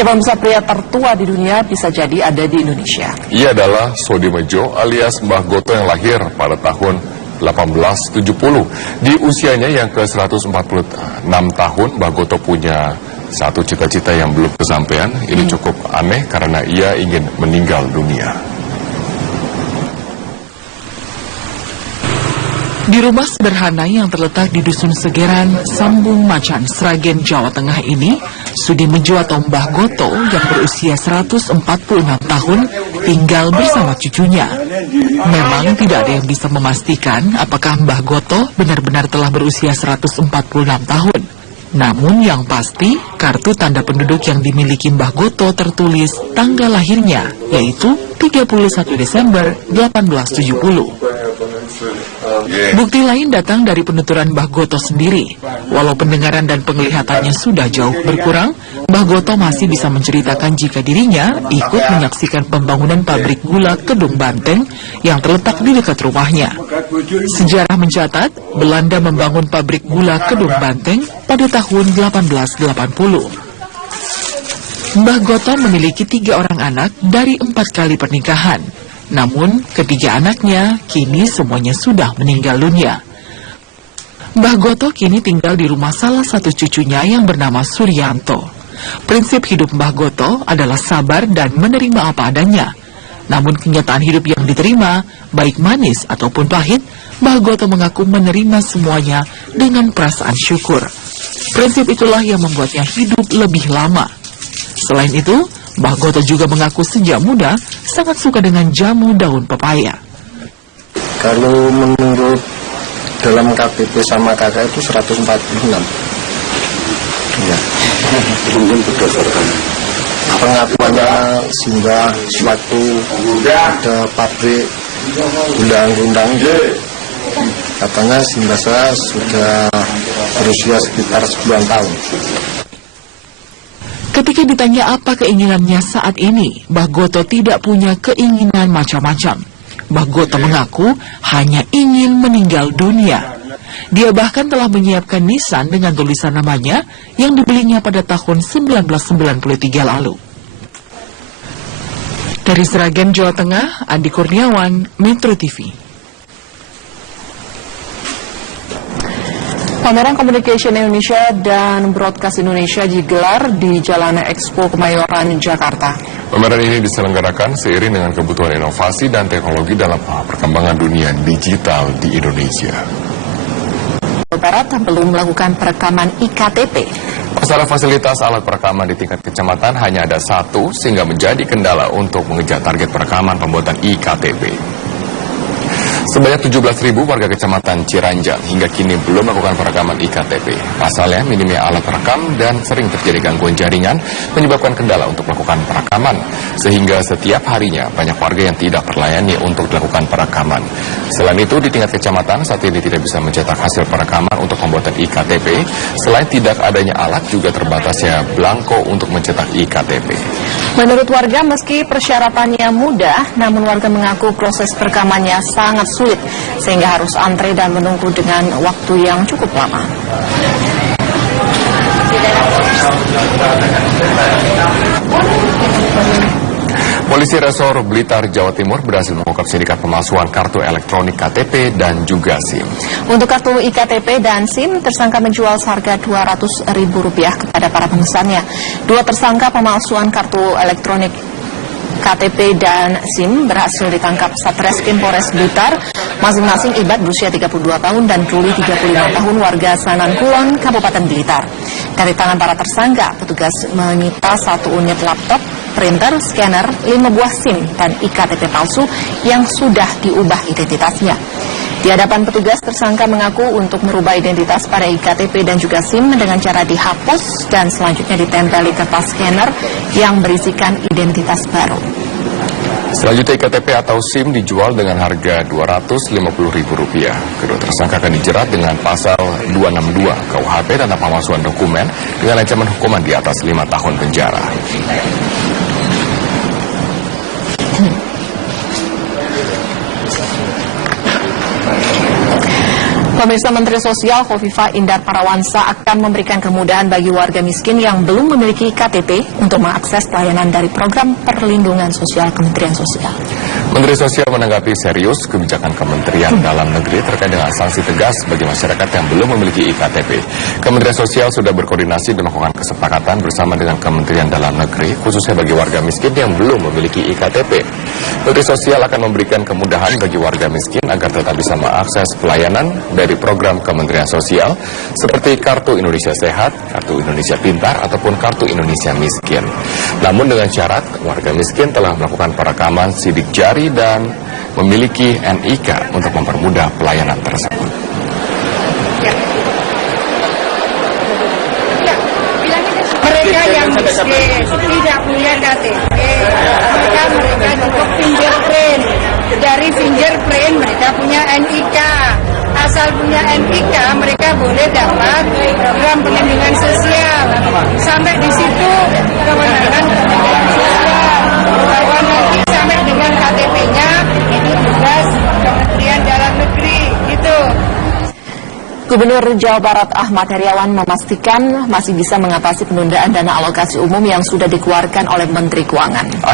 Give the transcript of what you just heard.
Ya, pemirsa, pria tertua di dunia bisa jadi ada di Indonesia. Ia adalah Sodimejo alias Mbah Goto yang lahir pada tahun 1870. Di usianya yang ke-146 tahun, Mbah Goto punya satu cita-cita yang belum kesampaian. Ini cukup aneh karena ia ingin meninggal dunia. Di rumah sederhana yang terletak di Dusun Segeran, Sambung Macan, Sragen, Jawa Tengah ini, Sodimejo atau Mbah Goto yang berusia 146 tahun tinggal bersama cucunya. Memang tidak ada yang bisa memastikan apakah Mbah Goto benar-benar telah berusia 146 tahun. Namun yang pasti, kartu tanda penduduk yang dimiliki Mbah Goto tertulis tanggal lahirnya, yaitu 31 Desember 1870. Bukti lain datang dari penuturan Mbah Goto sendiri. Walau pendengaran dan penglihatannya sudah jauh berkurang, Mbah Goto masih bisa menceritakan jika dirinya ikut menyaksikan pembangunan pabrik gula Kedung Banteng yang terletak di dekat rumahnya. Sejarah mencatat, Belanda membangun pabrik gula Kedung Banteng pada tahun 1880. Mbah Goto memiliki 3 orang anak dari 4 kali pernikahan. Namun, ketiga anaknya kini semuanya sudah meninggal dunia. Mbah Goto kini tinggal di rumah salah satu cucunya yang bernama Suryanto. Prinsip hidup Mbah Goto adalah sabar dan menerima apa adanya. Namun kenyataan hidup yang diterima, baik manis ataupun pahit, Mbah Goto mengaku menerima semuanya dengan perasaan syukur. Prinsip itulah yang membuatnya hidup lebih lama. Selain itu, Mbah Goto juga mengaku sejak muda sangat suka dengan jamu daun pepaya. Kalau menurut dalam KTP sama kakak itu 146. Ya. Mungkin berdasarkan pengakuannya Simbah sewaktu ada pabrik gula Gundang. Katanya Simbah saya sudah berusia sekitar 9 tahun. Ketika ditanya apa keinginannya saat ini, Mbah Goto tidak punya keinginan macam-macam. Mbah Goto mengaku hanya ingin meninggal dunia. Dia bahkan telah menyiapkan nisan dengan tulisan namanya yang dibelinya pada tahun 1993 lalu. Dari Sragen, Jawa Tengah, Andi Kurniawan, Metro TV. Pameran Communication Indonesia dan Broadcast Indonesia digelar di Jalan Expo Kemayoran, Jakarta. Pameran ini diselenggarakan seiring dengan kebutuhan inovasi dan teknologi dalam perkembangan dunia digital di Indonesia. Jawa Barat belum melakukan perekaman IKTP. Masalah fasilitas alat perekaman di tingkat kecamatan hanya ada satu, sehingga menjadi kendala untuk mengejar target perekaman pembuatan IKTP. Sebanyak 17.000 warga kecamatan Ciranjang hingga kini belum melakukan perekaman IKTP. Pasalnya, minimnya alat perekam dan sering terjadi gangguan jaringan menyebabkan kendala untuk melakukan perekaman. Sehingga setiap harinya banyak warga yang tidak terlayani untuk dilakukan perekaman. Selain itu, di tingkat kecamatan saat ini tidak bisa mencetak hasil perekaman untuk pembuatan IKTP. Selain tidak adanya alat, juga terbatasnya belangko untuk mencetak IKTP. Menurut warga, meski persyaratannya mudah, namun warga mengaku proses perekamannya sangat sulit, sehingga harus antre dan menunggu dengan waktu yang cukup lama. Polisi Resor Blitar, Jawa Timur berhasil mengungkap sindikat pemalsuan kartu elektronik KTP dan juga SIM. Untuk kartu IKTP dan SIM, tersangka menjual seharga Rp200.000 kepada para pemesannya. 2 tersangka pemalsuan kartu elektronik KTP dan SIM berhasil ditangkap Satreskrim Polres Blitar, masing-masing Ibat berusia 32 tahun dan Ruli 35 tahun warga Sanan Kulon, Kabupaten Blitar. Dari tangan para tersangka, petugas menyita 1 unit laptop, printer, scanner, 5 buah SIM dan IKTP palsu yang sudah diubah identitasnya. Di hadapan petugas, tersangka mengaku untuk merubah identitas pada IKTP dan juga SIM dengan cara dihapus dan selanjutnya ditempeli kertas scanner yang berisikan identitas baru. Selanjutnya IKTP atau SIM dijual dengan harga Rp250.000. Kedua tersangka akan dijerat dengan pasal 262 KUHP tentang pemalsuan dokumen dengan ancaman hukuman di atas 5 tahun penjara. Pemirsa, Menteri Sosial Khofifah Indar Parawansa akan memberikan kemudahan bagi warga miskin yang belum memiliki KTP untuk mengakses pelayanan dari program perlindungan sosial Kementerian Sosial. Menteri Sosial menanggapi serius kebijakan Kementerian Dalam Negeri terkait dengan sanksi tegas bagi masyarakat yang belum memiliki iktp. Kementerian Sosial sudah berkoordinasi dan melakukan kesepakatan bersama dengan Kementerian Dalam Negeri, khususnya bagi warga miskin yang belum memiliki iktp. Menteri Sosial akan memberikan kemudahan bagi warga miskin agar tetap bisa mengakses pelayanan dari program Kementerian Sosial seperti Kartu Indonesia Sehat, Kartu Indonesia Pintar, ataupun Kartu Indonesia Miskin. Namun dengan syarat warga miskin telah melakukan perekaman sidik jari dan memiliki NIK untuk mempermudah pelayanan tersebut. Mereka yang miskin tidak punya KTP, mereka cukup fingerprint. Dari fingerprint mereka punya NIK. Asal punya NIK mereka boleh dapat program perlindungan sosial. Sampai di situ kewenangan Kementerian Sosial. Bahwa nanti sampai dengan KTP-nya itu tugas Kementerian Dalam Negeri. Gitu. Gubernur Jawa Barat Ahmad Heriawan memastikan masih bisa mengatasi penundaan dana alokasi umum yang sudah dikeluarkan oleh Menteri Keuangan.